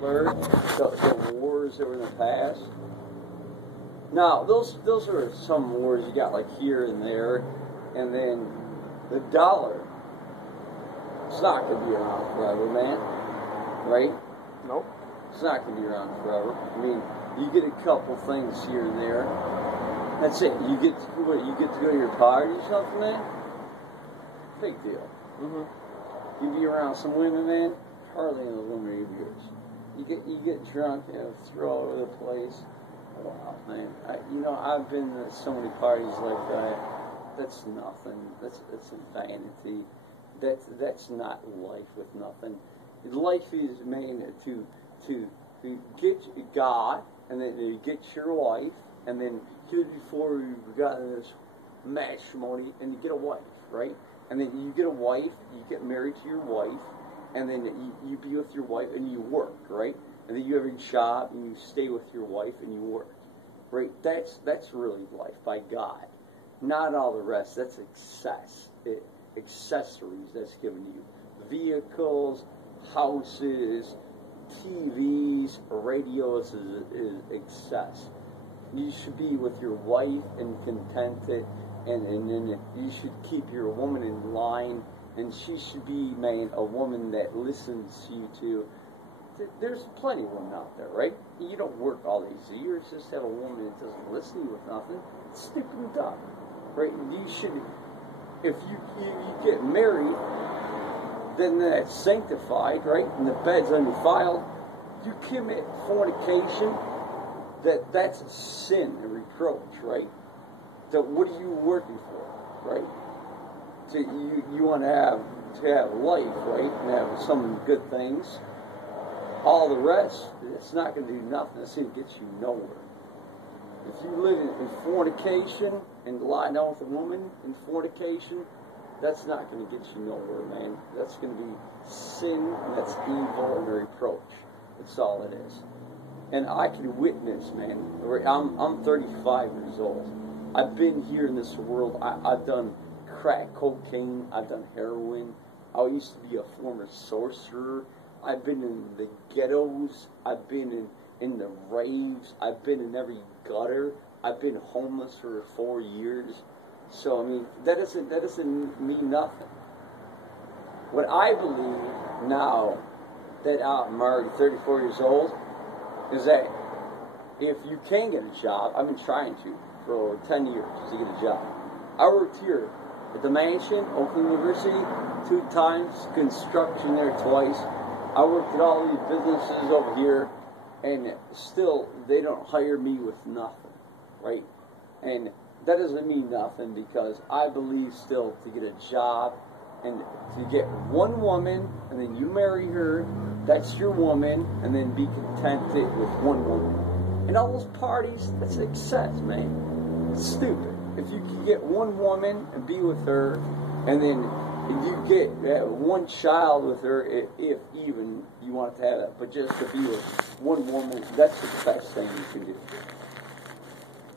the wars that were in the past. Now, those are some wars you got like here and there, and then the dollar, it's not going to be around forever, man. Right? Nope. It's not going to be around forever. I mean, you get a couple things here and there. That's it. You get to go to your party or something, man. Big deal. Mm-hmm. You be around some women, man. Hardly in a woman of yours. You get drunk and throw all over the place. Wow, man. I've been to so many parties like that. That's nothing. That's a vanity. That's not life with nothing. Life is made to get God, and then you get your wife, and then here before you got this matrimony, and you get a wife, right? And then you get a wife, you get married to your wife, and then you be with your wife, and you work, right? And then you have your job, and you stay with your wife, and you work, right? That's really life by God, not all the rest. That's accessories that's given to you, vehicles, houses, TVs, radios is excess. You should be with your wife and contented, and then you should keep your woman in line, and she should be, man, a woman that listens to you too. There's plenty of women out there, right? You don't work all these years just to have a woman that doesn't listen to you with nothing. It's stupid and dumb, right? You should, if you get married, then that's sanctified, right? And the bed's undefiled. You commit fornication, that's a sin and reproach, right? So what are you working for, right? So you want to have life, right? And have some good things. All the rest, it's not going to do nothing. It's going to get you nowhere. If you live in fornication and lie down with a woman in fornication, that's not going to get you nowhere, man. That's going to be sin, and that's evil and a reproach. That's all it is. And I can witness, man. I'm 35 years old. I've been here in this world. I've done crack cocaine. I've done heroin. I used to be a former sorcerer. I've been in the ghettos. I've been in the raves. I've been in every gutter. I've been homeless for 4 years. So, I mean, that doesn't mean nothing. What I believe now that I'm already 34 years old is that if you can get a job, I've been trying to for over 10 years to get a job. I worked here at the mansion, Oakland University, 2 times, construction there twice. I worked at all these businesses over here, and still they don't hire me with nothing, right? And that doesn't mean nothing, because I believe still to get a job and to get one woman and then you marry her, that's your woman, and then be contented with one woman. And all those parties, that's excess, man. It's stupid. If you can get one woman and be with her, and then you get one child with her, if even you want to have that, but just to be with one woman, that's the best thing you can do.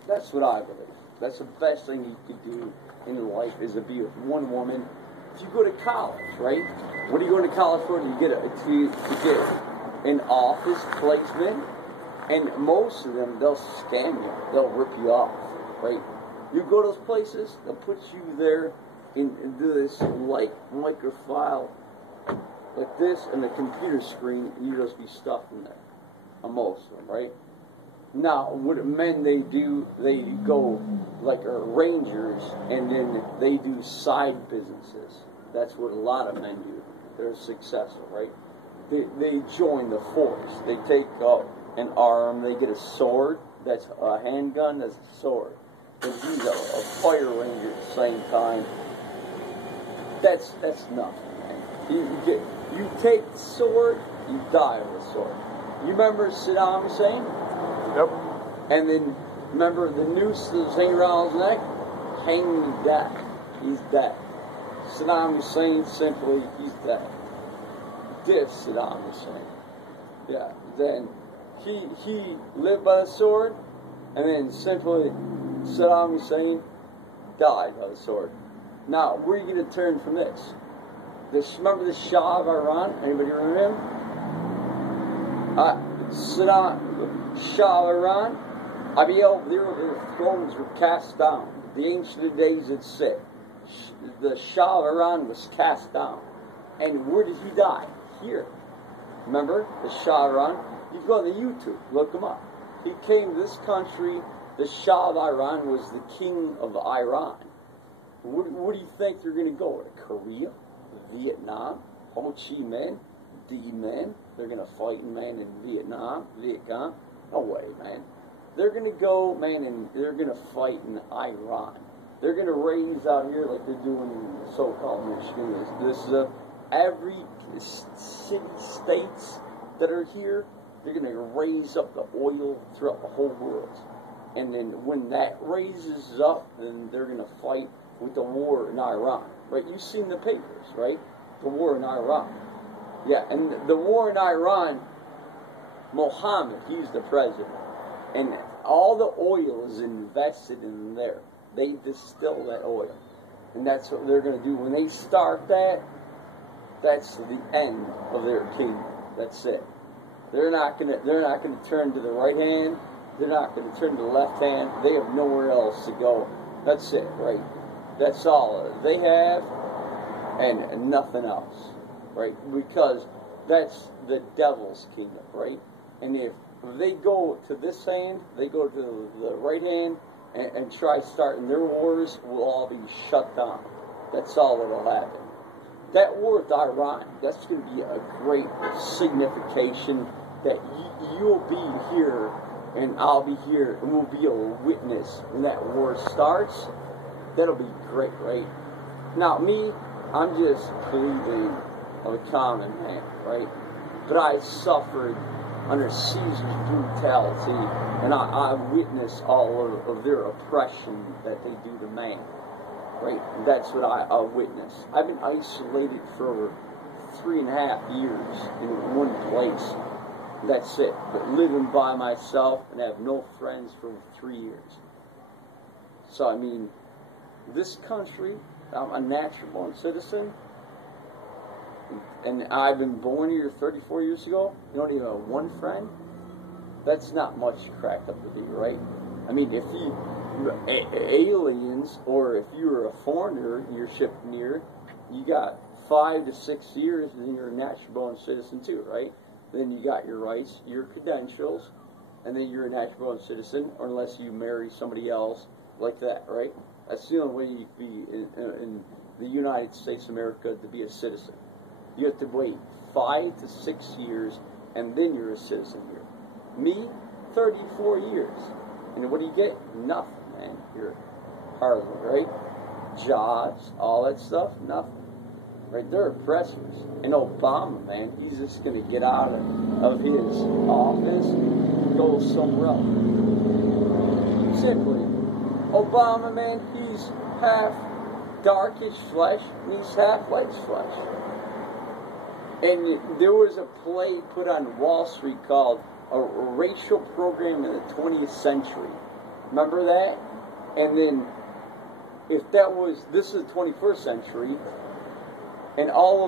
That's what I believe. That's the best thing you could do in life, is to be with one woman. If you go to college, right? What are you going to college for? To get an office placement, and most of them, they'll scam you. They'll rip you off, right? You go to those places, they'll put you there and do this like microfile like this, and the computer screen, and you just be stuck in there. Most of them, right? Now, what men they do, they go like rangers, and then they do side businesses. That's what a lot of men do. They're successful, right? They join the force. They take up an arm, they get a sword. That's a handgun, that's a sword. And he's a fire ranger at the same time. That's nothing, man. You take the sword, you die with the sword. You remember Saddam Hussein? Yep. And then, remember the noose that was hanging around his neck? Hanging to death. He's dead. Saddam Hussein, simply, he's dead. This Saddam Hussein. Yeah. Then, he lived by the sword, and then simply, Saddam Hussein died by the sword. Now, where are you going to turn from this? Remember the Shah of Iran? Anybody remember him? Shah of Iran, I beheld their thrones were cast down. The ancient of days had said, the Shah of Iran was cast down. And where did he die? Here. Remember, the Shah of Iran? You go to YouTube, look him up. He came to this country, the Shah of Iran was the king of Iran. Where do you think they're going to go? To Korea? Vietnam? Ho Chi Minh? D men? They're going to fight, man, in Vietnam? Vietcong? No way, man. They're going to go, man, and they're going to fight in Iran. They're going to raise out here like they're doing in so-called Michigan. This is every city, states that are here, they're going to raise up the oil throughout the whole world. And then when that raises up, then they're going to fight with the war in Iran. Right? You've seen the papers, right? The war in Iran. Yeah, and the war in Iran, Mohammed, he's the president. And all the oil is invested in there. They distill that oil. And that's what they're going to do. When they start that, that's the end of their kingdom. That's it. They're not going to turn to the right hand. They're not going to turn to the left hand. They have nowhere else to go. That's it, right? That's all they have, and nothing else, right? Because that's the devil's kingdom, right? And if they go to this hand, they go to the right hand, and try starting their wars, will all be shut down. That's all that'll happen. That war with Iran, that's going to be a great signification that you'll be here and I'll be here and we'll be a witness when that war starts. That'll be great, right? Now, me, I'm just bleeding of a common man, right? But I suffered under Caesar's brutality, and I witnessed all of their oppression that they do to man, right? That's what I witnessed. I've been isolated for over 3.5 years in one place. That's it. But living by myself and have no friends for 3 years. So, I mean, this country, I'm a natural born citizen, and I've been born here 34 years ago. You don't even have one friend? That's not much cracked up to be, right? I mean, if you, aliens, or if you're a foreigner, you're shipped near, you got 5 to 6 years, and then you're a natural born citizen too, right? Then you got your rights, your credentials, and then you're a natural born citizen, or unless you marry somebody else like that, right? That's the only way you can be in the United States of America to be a citizen. You have to wait 5 to 6 years, and then you're a citizen here. Me, 34 years. And what do you get? Nothing, man. You're hardly, right? Jobs, all that stuff, nothing. Right? They're oppressors. And Obama, man, he's just going to get out of his office and go somewhere else. Simply, Obama, man, he's half darkish flesh, and he's half light flesh. And there was a play put on Wall Street called A Racial Program in the 20th Century. Remember that? And then, if that was, this is the 21st century, and all of